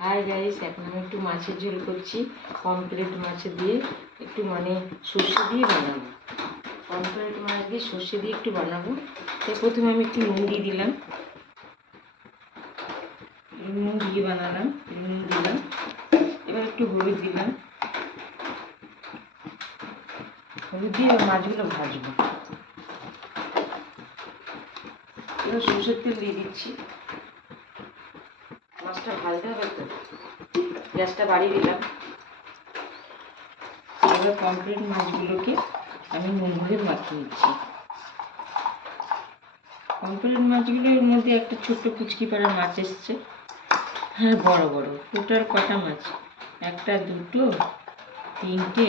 Hi guys, এখন আমি একটু মাছের ঝোল করছি। পমফ্রেট মাছ দিয়ে একটু সর্ষে দিয়ে বানাবো। পমফ্রেট মাছ দিয়ে সর্ষে দিয়ে একটু বানাবো। তো প্রথমে আমি একটু নুন দিয়ে দিলাম, নুন দিয়ে বানালাম, নুন দিলাম। এবার একটু হলুদ দিলাম, হলুদ দিয়ে মাছগুলো ভাজবো। এবার সর্ষের তেল দিয়ে দিচ্ছি। মাছটা ভাজতে হবে তো, গ্যাসটা বাড়িয়ে দিলাম। এবার পমফ্রেট মাছগুলোকে আমি নুন হলুদ মাখিয়ে নিচ্ছি। পমফ্রেট মাছগুলোর মধ্যে একটা ছোট্ট পুচকি পাড়া মাছ এসছে। হ্যাঁ, বড় বড়। টোটাল কটা মাছ? একটা, দুটো, তিনটে,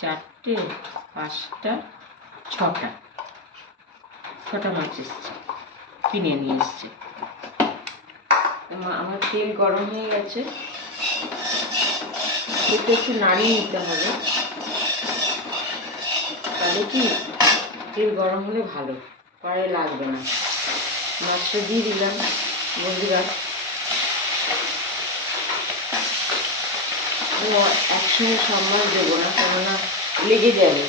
চারটে, পাঁচটা, ছটা মাছ এসছে, কিনে নিয়ে এসছে। আমার তেল গরম হয়ে গেছে, একটু একটু নাড়িয়ে নিতে হবে। তাহলে কি তেল গরম হলে ভালো, পরে লাগবে না। মাছটা দিয়ে দিলাম। বন্ধুরা, একসঙ্গে সব মাছ দেবো না, কেননা লেগে যাবে।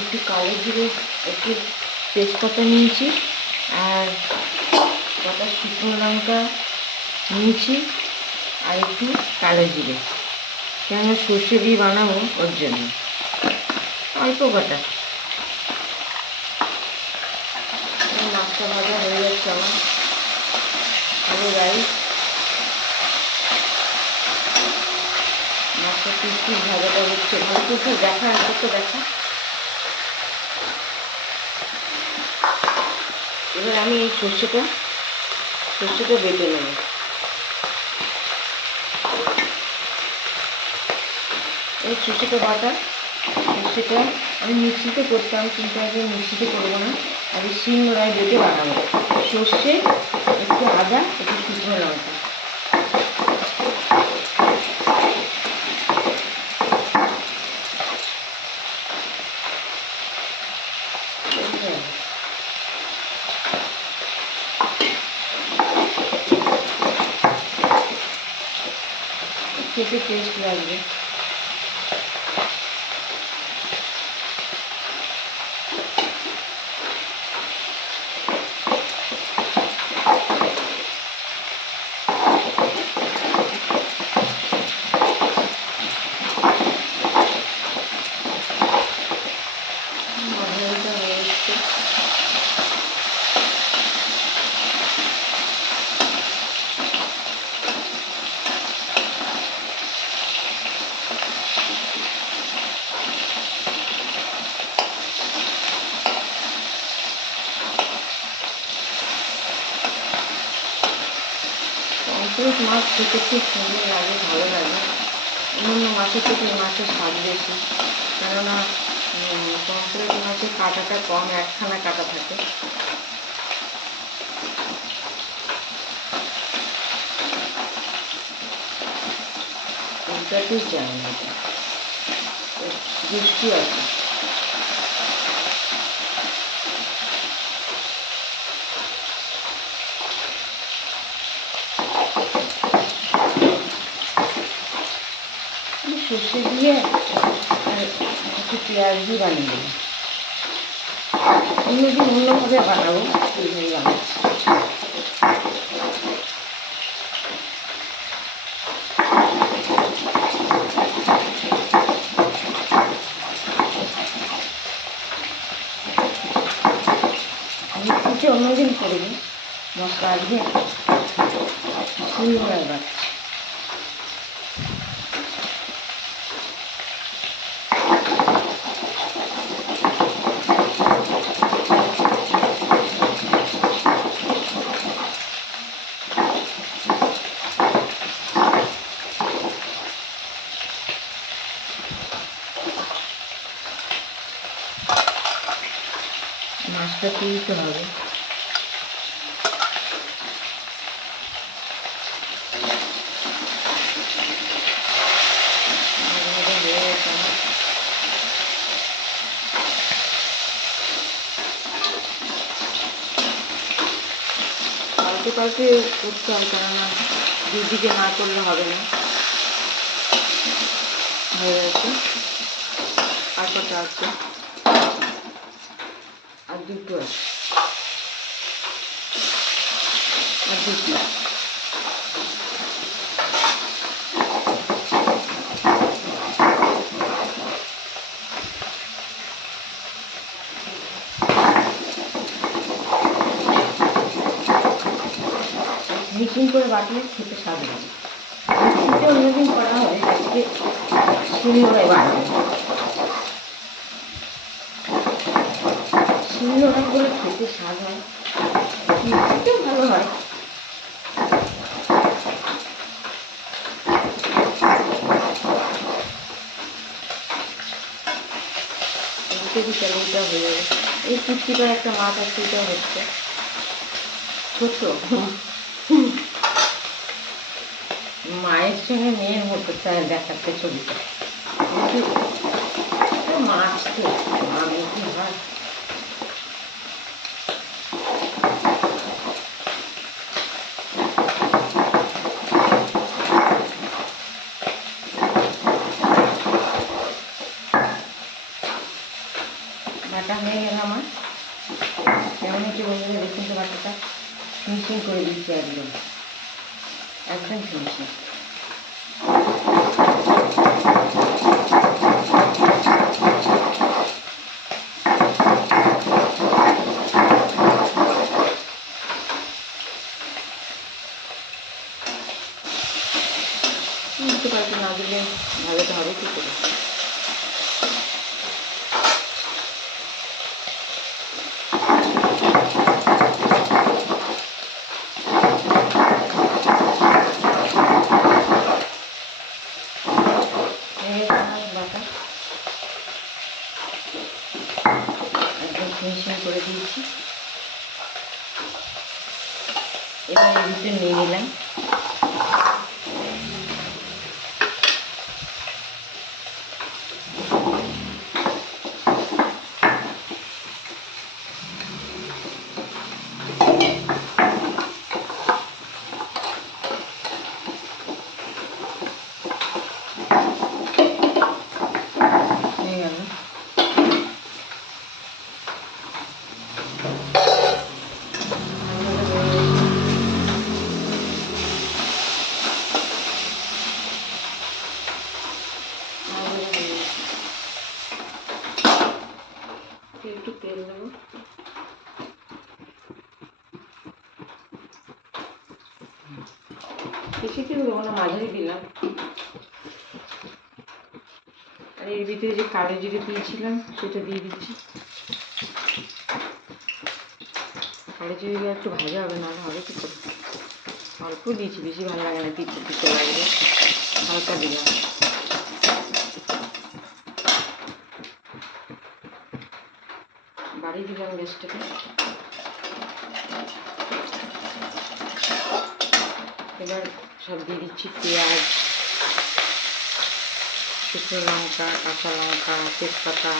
একটু কালো জিরে, একটু তেজপাতা নিয়েছি, আর কটা শুকনো লঙ্কা নিয়েছি, আর একটু কালো জিরে, কেন সর্ষে দিয়ে বানাবো ওর জন্য। অল্প কটা। মাছটা ভাজা হয়ে যাচ্ছে আমার। হ্যালো গাইস, মাছটা পিস ভাজাটা হচ্ছে, ভালো করে দেখা, তো দেখা। এবার আমি এই সর্ষেটা বেটে নেব। এই সর্ষেটা আমি মিক্সিতে করতাম, কিন্তু আগে মিক্সিতে করবো না, আমি শিলনোড়ায় বেটে বানাবো। সর্ষে, একটু আদা, একটু শুকনো লঙ্কা। খেতে টেস্ট লাগবে। মশলাটা হয়ে এসছে। পমফ্রেট মাছ খেতে খুব সুন্দর লাগে, ভালো লাগে। অন্যান্য মাছের থেকে এই মাছের স্বাদ বেশি, কেননা পমফ্রেট মাছের কাঁটাটা কম, একখানা কাঁটা থাকে। উল্টাতেই যায় না, এটা দুষ্টু আছে। সর্ষে দিয়ে পেঁয়াজ দিয়ে বানিয়ে দেবো। অন্যদিন অন্যভাবে বানাবো, এইভাবে বানাবো। মিক্সিতে অন্যদিন করবো মশলা, আজকে শিলনোড়ায় বাটছি। মাছটা তুলতে হবে। পাল্টে পাল্টে করতে হয়, কেননা দুদিকে না করলে হবে না। হয়ে গেছে, আর কটা আছে, আর দুটো আছে, আর দুটো। মিক্সিং করে বাটলে খেতে স্বাদ লাগে। মিক্সিতে অন্যদিন করা হয়, আজকে শিলনোড়ায় বানাবো। শিলনোড়ায় বলে খেতে স্বাদ হয়, মিক্সিতেও ভালো হয়। বিকালে এটা হয়ে যাবে। এই কুচিটার একটা মাছ আছে, এটা হচ্ছে ছোট। মায়ের সঙ্গে মেয়ের মতো তাই দেখাচ্ছে ছবিটা, কিন্তু মাছ তো আমি কি হয়। বাটা হয়ে গেল আমার। কেমন হচ্ছে বন্ধুরা দেখুন তো, বাটাটা ফিনিশিং করে দিচ্ছি, একদম একদম ফিনিশিং। বুঝতে পারছি না দিলে ভালোটা হবে কী করে। বাটা একদম ফিনিশিং করে দিয়েছি। এবার এর ভিতরে নিয়ে নিলাম একটু তেল দেবো। বেশি তেল দেবো না, মাঝারি দিলাম। আর এর ভিতরে যে কালো জিরে দিয়েছিলাম সেটা দিয়ে দিচ্ছি। কালো জিরে দিয়ে একটু ভাজা হবে, না হবে কি করে। অল্প দিয়েছি, বেশি ভালো লাগে না, তিতো তিতো লাগবে, হালকা দিলাম। বাড়ি দিলাম গ্যাসটাকে। এবার সব দিয়ে দিচ্ছি পেঁয়াজ, শুকনো লঙ্কা, কাঁচা লঙ্কা, তেজপাতা,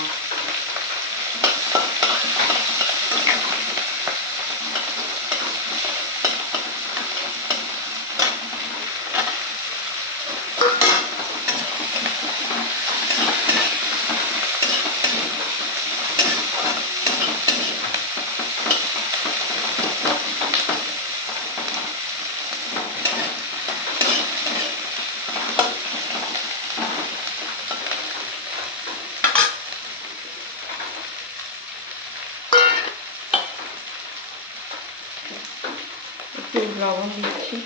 একটু লবণ দিচ্ছি।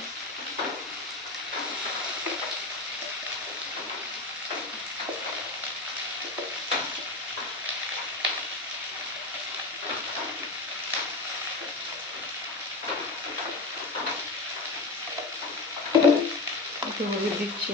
একটু হলুদ দিচ্ছি।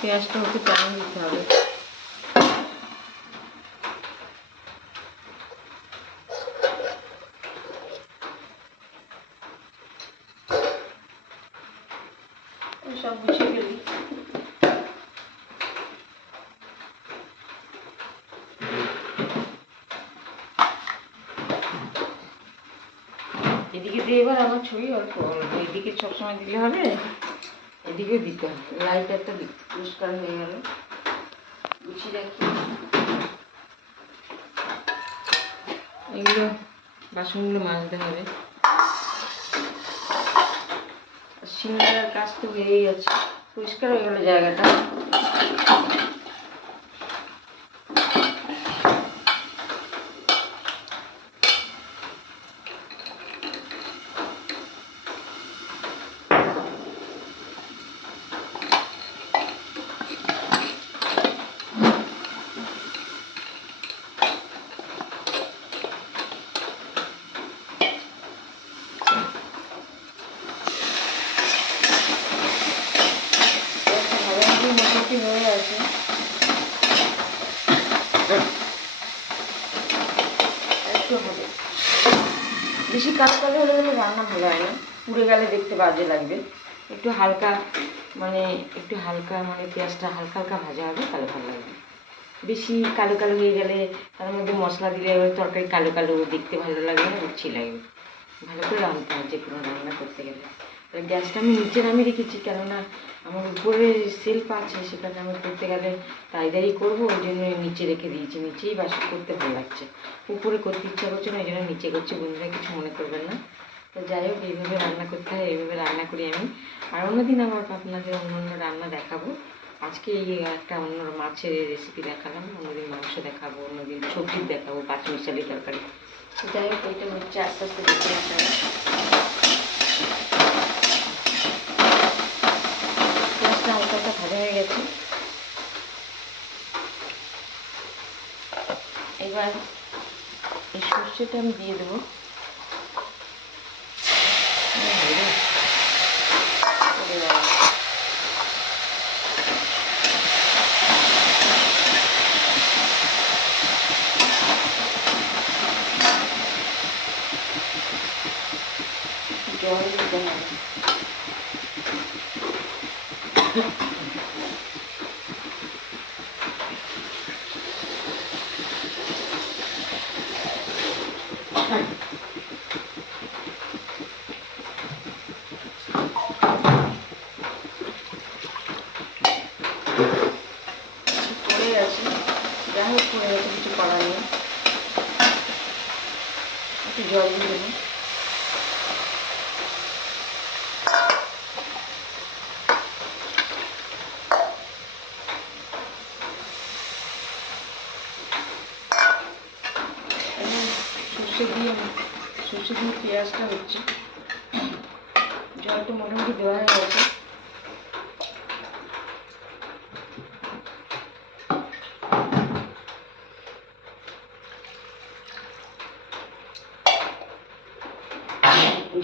পেঁয়াজটা ওকে তেমন দিতে হবে। সব গুছিয়ে ফেলি। এদিকে দিয়ে এবার আমার ছবি অল্প অল্প, এদিকে সবসময় দিলে হবে, এদিকেও দিতে হবে। লাইটারটা পরিষ্কার হয়ে গেল, গুছিয়ে রাখি। এগুলো বাসনগুলো মাজতে হবে। সিঙ্গারার কাজ তো হয়েই গেছে, পরিষ্কার হয়ে গেল জায়গাটা। মোটামুটি হয়ে আছে। একটু হবে, বেশি কালো কালো হলে রান্না ভালো হয় না, পুড়ে গেলে দেখতে বাজে লাগবে। একটু হালকা মানে পেঁয়াজটা হালকা হালকা ভাজা হবে, তাহলে ভালো লাগবে। বেশি কালো কালো হয়ে গেলে তার মধ্যে মশলা দিলে এবার তরকারি কালো কালো দেখতে ভালো লাগবে না, রুচি লাগবে। ভালো করে রাঁধতে হয় যে কোনো রান্না করতে গেলে। গ্যাসটা আমি নিচে নামিয়ে রেখেছি, কেননা আমার উপরে সেলফ আছে, সেখানে আমি করতে গেলে তাড়াতাড়ি করবো, ওই জন্য নিচে রেখে দিয়েছি। নিচেই বাসন করতে ভালো লাগছে, উপরে করতে ইচ্ছা করছে না, ওই জন্য নিচে করছি। বন্ধুরা কিছু মনে করবেন না। তো যাই হোক, এইভাবে রান্না করতে হয়, এইভাবে রান্না করি আমি। আর অন্যদিন আবার আপনাদের অন্য অন্য রান্না দেখাবো। আজকে এই একটা অন্য মাছের রেসিপি দেখালাম, অন্যদিন মাংস দেখাবো, অন্যদিন সবজির দেখাবো, পাঁচমিশালি তরকারি। তো যাই হোক, ওইটা হচ্ছে আস্তে আস্তে দেখে আসা। পেঁয়াজটা হালকা হালকা ভাজা হয়ে গেছে। এবার এই সর্ষেটা আমি দিয়ে দেবো। জল দিতে হবে। পড়ে গেছে, যাই হোক পড়ে গেছে, কিছু করার নেই। একটু জল দিয়ে দেবো। সর্ষে দিয়ে পেঁয়াজটা হচ্ছে, জলটা মোটামুটি দেওয়া হয়ে গেছে।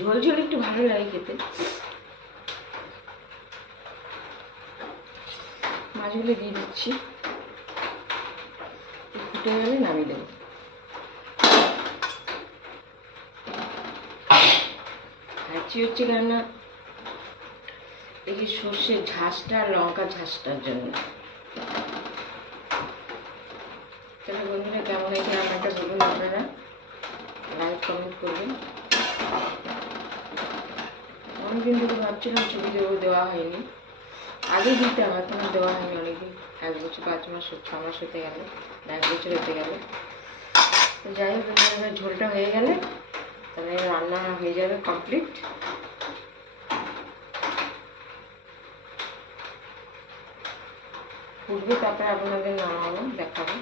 ঝোল ঝোল একটু ভালো লাগে খেতে। মাছগুলো দিয়ে দিচ্ছি, ফুটে গেলে নামিয়ে দেবো। ভাজি হচ্ছে কেননা এই যে সর্ষের ঝাঁসটা আর লঙ্কা ঝাঁসটার জন্য। তাহলে বন্ধুরা কেমন হয়েছে রান্নাটা বলুন, আপনারা লাইক কমেন্ট করবেন। অনেকদিন ধরে ভাবছিলাম ছবি দেবো, দেওয়া হয়নি। আগে দিতাম, এখন আর দেওয়া হয়নি অনেকদিন, 1 বছর 5 মাস 6 মাস হতে গেল, 1 বছর হতে গেল। তো যাই হোক, এবার ঝোলটা হয়ে গেলে তাহলে রান্না হয়ে যাবে কমপ্লিট। ফুটবে, তারপরে আপনাদের নামাবো, দেখাবো।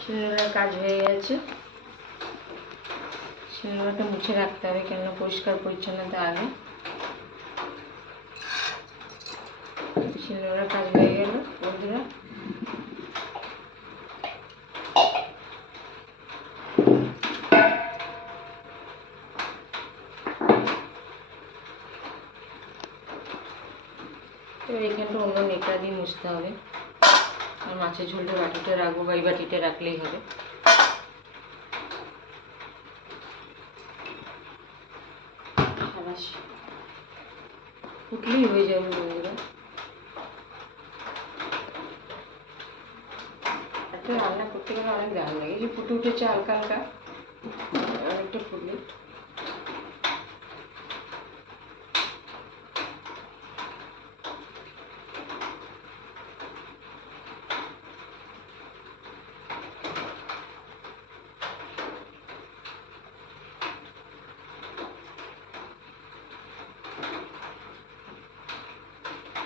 শিলনোড়ার কাজ হয়ে গেছে। শিলনোড়াটা মুছে রাখতে হবে, কেননা পরিষ্কার পরিচ্ছন্নতা আগে। শিলনোড়ার কাজ হয়ে গেল বন্ধুরা। এবার এখানটা অন্য নেকড়া দিয়ে মুছতে হবে। আর মাছের ঝোলটা বাটিতে রাখবো, বা এই বাটিতে রাখলেই হবে। ফুটলেই হয়ে যাবে বন্ধুরা। একটা রান্না করতে গেলে অনেক দাম লাগে। এই যে ফুটে উঠেছে হালকা হালকা, অনেকটা ফুটলে।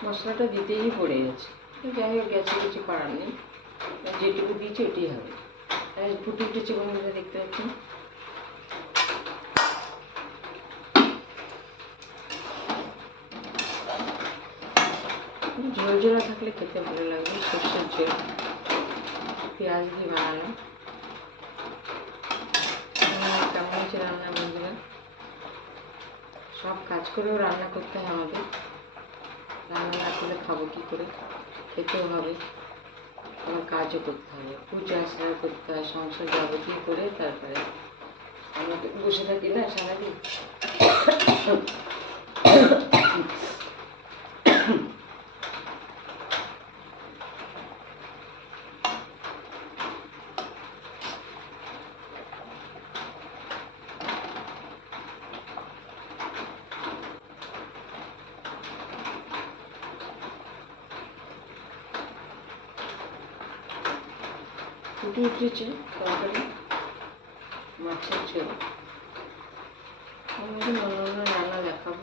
মশলাটা দিতেই পড়ে গেছে, যাই হোক গেছে, কিছু করার নেই। যেটুকু দিয়েছে ওটাই হবে। ফুটে উঠেছে বন্ধুরা, দেখতে পাচ্ছেন। ঝোল ঝোলা থাকলে খেতে ভালো লাগবে। সর্ষের ঝোল পেঁয়াজ দিয়ে বানানো। কেমন হয়েছে রান্না বন্ধুরা? সব কাজ করেও রান্না করতে হয় আমাদের। রান্না না করলে খাবো কী করে? খেতেও হবে, আমার কাজও করতে হবে, পূজা আশ্রয় করতে হয়, সংসার যাবতীয় করে তারপরে আমাকে বসে থাকি না সারাদিন। ফুটে উঠেছে তরকারি, মাছের ঝোল। আমি অন্য অন্য রান্না দেখাবো।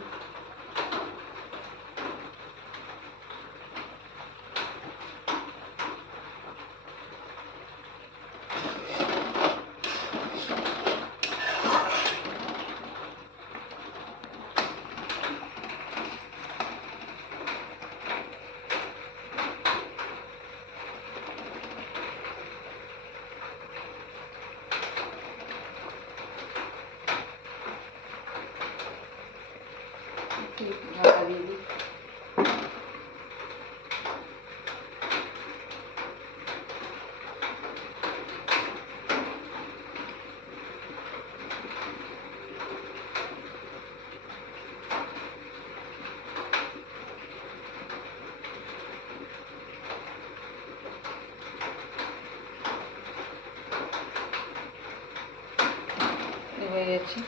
ঢাকা দিয়ে দিই। হয়ে গেছে।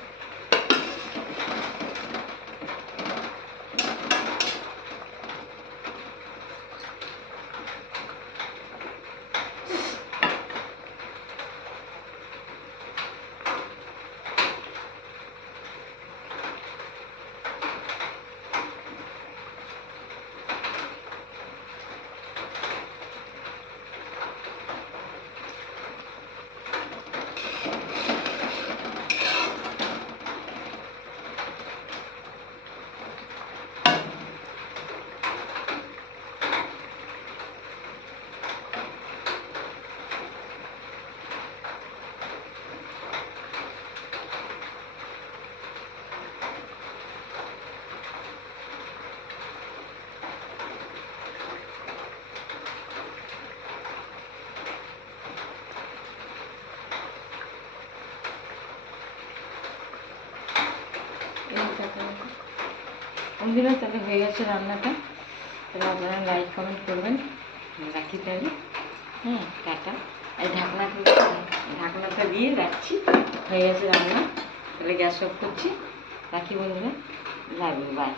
বন্ধুরা তাহলে হয়ে গেছে রান্নাটা। তাহলে আপনারা লাইক কমেন্ট করবেন। রাখি তাহলে, হ্যাঁ, টাটা। এই ঢাকনাটা দিয়ে রাখছি। হয়ে গেছে রান্না। তাহলে গ্যাস অফ করছি। রাখি বন্ধুরা, লাভ ইউ, বাই।